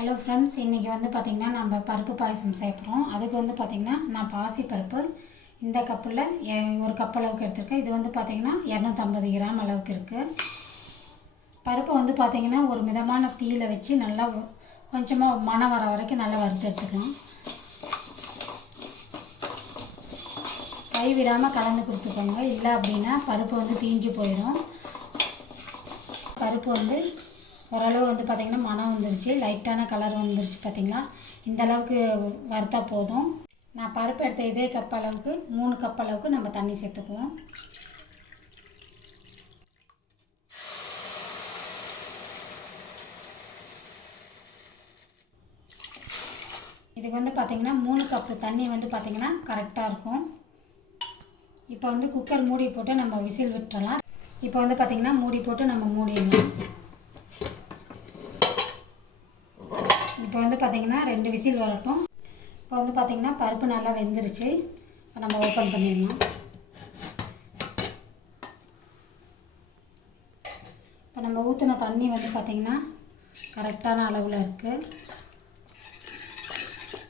Hello friends, இன்றைக்கி வந்து பார்த்திங்கன்னா நம்ம பருப்பு பாயசம் சேர்க்குறோம். அதுக்கு வந்து பார்த்திங்கன்னா நான் பாசி பருப்பு இந்த கப்பில் ஒரு கப் அளவுக்கு எடுத்திருக்கேன். இது வந்து பார்த்திங்கன்னா 250 கிராம் அளவுக்கு இருக்குது. பருப்பை வந்து பார்த்திங்கன்னா ஒரு மிதமான தீயில் வச்சு நல்லா கொஞ்சமாக மணம் வர வரைக்கும் நல்லா வறுத்து எடுத்துக்கலாம். கை விடாமல் கலந்து கொடுத்துக்கோங்க, இல்லை அப்படின்னா பருப்பு வந்து தீஞ்சு போயிடும். பருப்பு வந்து ஓரளவு வந்து பார்த்திங்கன்னா மணம் வந்துருச்சு, லைட்டான கலர் வந்துருச்சு. பார்த்திங்களா, இந்த அளவுக்கு வறுத்தா போதும். நான் பருப்பு எடுத்த இதே கப் அளவுக்கு 3 கப் அளவுக்கு நம்ம தண்ணி சேர்த்துக்குவோம். இதுக்கு வந்து பார்த்திங்கன்னா 3 கப்பு தண்ணி வந்து பார்த்திங்கன்னா கரெக்டாக இருக்கும். இப்போ வந்து குக்கர் மூடி போட்டு நம்ம விசில் விட்டுறலாம். இப்போ வந்து பார்த்திங்கன்னா மூடி போட்டு நம்ம மூடிடலாம். இப்போ வந்து பார்த்திங்கன்னா 2 விசில் வரட்டும். இப்போ வந்து பார்த்திங்கன்னா பருப்பு நல்லா வெந்துருச்சு. இப்போ நம்ம ஓப்பன் பண்ணிடலாம். இப்போ நம்ம ஊற்றின தண்ணி வந்து பார்த்திங்கன்னா கரெக்டான அளவில் இருக்குது.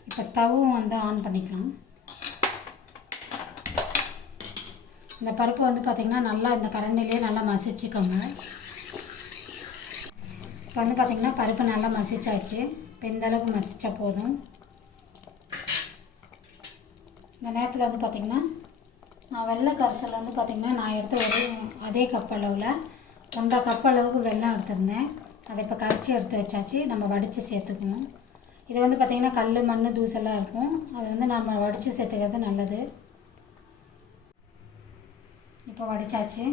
இப்போ ஸ்டவ்வும் வந்து ஆன் பண்ணிக்கலாம். இந்த பருப்பு வந்து பார்த்திங்கன்னா நல்லா இந்த கரண்டிலே நல்லா மசிச்சுக்கோங்க. இப்போ வந்து பார்த்திங்கன்னா பருப்பு நல்லா மசிச்சாச்சு. இப்போ இந்த அளவுக்கு மசிச்சா போதும். இந்த நேரத்தில் வந்து பார்த்திங்கன்னா நான் வெள்ளை கரைசல் வந்து பார்த்திங்கன்னா நான் எடுத்த அதே கப் அளவில் 1.5 கப் அளவுக்கு வெல்லம் எடுத்திருந்தேன். அதை இப்போ கரைச்சி எடுத்து வச்சாச்சு. நம்ம வடித்து சேர்த்துக்கணும். இது வந்து பார்த்திங்கன்னா கல் மண் தூசெல்லாம் இருக்கும், அது வந்து நம்ம வடித்து சேர்த்துக்கிறது நல்லது. இப்போ வடித்தாச்சு.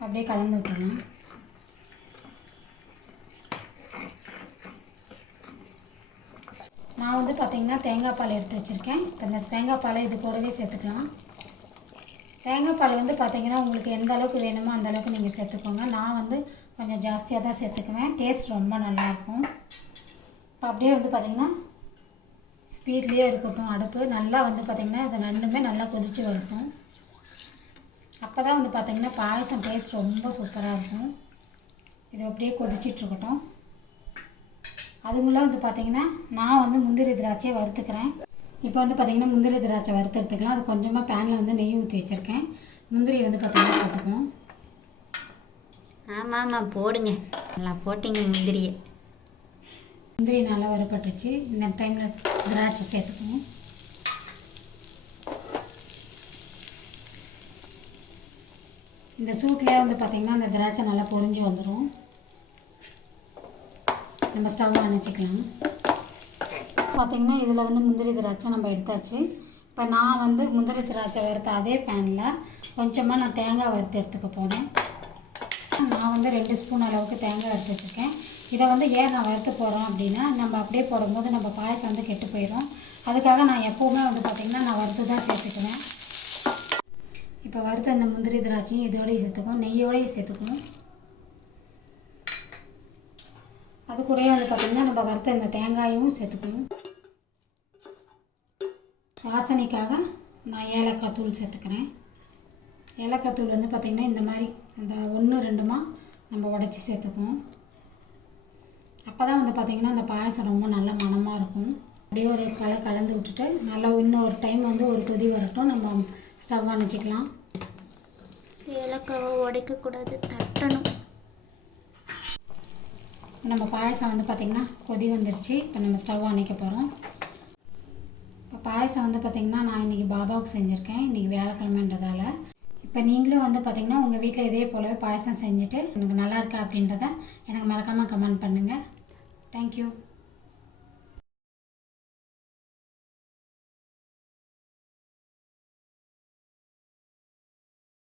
அப்படியே கலந்து விட்டுறலாம். நான் வந்து பார்த்திங்கன்னா தேங்காய் பால் எடுத்து வச்சுருக்கேன். இப்போ இந்த தேங்காய் பாலை இது கூடவே சேர்த்துக்கலாம். தேங்காய் பால் வந்து பார்த்திங்கன்னா உங்களுக்கு எந்த அளவுக்கு வேணுமோ அந்த அளவுக்கு நீங்கள் சேர்த்துக்கோங்க. நான் வந்து கொஞ்சம் ஜாஸ்தியாக தான் சேர்த்துக்குவேன். டேஸ்ட் ரொம்ப நல்லாயிருக்கும். இப்போ அப்படியே வந்து பார்த்திங்கன்னா ஸ்பீட்லேயே இருக்கட்டும் அடுப்பு. நல்லா வந்து பார்த்திங்கன்னா இது ரெண்டுமே நல்லா கொதித்து வரட்டும். அப்போ தான் வந்து பார்த்திங்கன்னா பாயசம் டேஸ்ட் ரொம்ப சூப்பராக இருக்கும். இது அப்படியே கொதிச்சிட்ருக்கட்டும். அதுக்குள்ளே வந்து பார்த்திங்கன்னா நான் வந்து முந்திரி திராட்சையை வறுத்துக்கிறேன். இப்போ வந்து பார்த்திங்கன்னா முந்திரி திராட்சை வறுத்து எடுத்துக்கலாம். அது கொஞ்சமாக பேனில் வந்து நெய் ஊற்றி வச்சுருக்கேன். முந்திரி வந்து பார்த்திங்கன்னா போட்டுக்குவோம். ஆமாம் போடுங்க, நல்லா போட்டிங்க முந்திரியை. முந்திரி நல்லா வறுப்பட்டுச்சு. இந்த டைமில் திராட்சை சேர்த்துக்குவோம். இந்த சூட்லேயே வந்து பார்த்திங்கன்னா அந்த திராட்சை நல்லா பொரிஞ்சு வந்துடும். நம்ம ஸ்டவ் அணைச்சிக்கலாம். பார்த்திங்கன்னா இதில் வந்து முந்திரி திராட்சை நம்ம எடுத்தாச்சு. இப்போ நான் வந்து முந்திரி திராட்சை வறுத்த அதே பேனில் கொஞ்சமாக நான் தேங்காய் வறுத்து எடுத்துக்க போகிறேன். நான் வந்து 2 ஸ்பூன் அளவுக்கு தேங்காய் வறுத்து வச்சுருக்கேன். இதை வந்து ஏன் நான் வறுத்து போடுறேன் அப்படின்னா, நம்ம அப்படியே போடும்போது நம்ம பாயசம் வந்து கெட்டு போயிடும். அதுக்காக நான் எப்போவுமே வந்து பார்த்திங்கன்னா நான் வறுத்து தான் சேர்த்துக்குவேன். இப்போ வறுத்த அந்த முந்திரி திராட்சையும் இதோடய சேர்த்துக்குவோம், நெய்யோடையும் சேர்த்துக்கணும். அது கூடயே வந்து பார்த்திங்கன்னா நம்ம வறுத்த இந்த தேங்காயும் சேர்த்துக்கணும். வாசனைக்காக நான் ஏலக்காய் தூள் சேர்த்துக்கிறேன். ஏலக்காய் தூள் வந்து பார்த்திங்கன்னா இந்த மாதிரி அந்த 1-2 நம்ம உடச்சி சேர்த்துக்குவோம். அப்போ தான் வந்து பார்த்திங்கன்னா அந்த பாயசம் ரொம்ப நல்ல மணமாக இருக்கும். அப்படியே ஒரு கலந்து விட்டுட்டு நல்லா இன்னும் ஒரு டைம் வந்து ஒரு கொதி வரட்டும். நம்ம ஸ்டவ் அணைச்சிக்கலாம். ஏலக்காவை உடைக்கக்கூடாது, தட்டணும். நம்ம பாயசம் வந்து பார்த்திங்கன்னா கொதி வந்துருச்சு. இப்போ நம்ம ஸ்டவ் அணைக்க போகிறோம். இப்போ பாயசம் வந்து பார்த்திங்கன்னா நான் இன்றைக்கி பாபாவுக்கு செஞ்சுருக்கேன். இன்றைக்கி வியாழக்கிழமைன்றதால. இப்போ நீங்களும் வந்து பார்த்திங்கன்னா உங்கள் வீட்டில் இதே போலவே பாயசம் செஞ்சுட்டு எனக்கு நல்லா இருக்கா அப்படின்றத எனக்கு மறக்காமல் கமெண்ட் பண்ணுங்கள். தேங்க்யூ.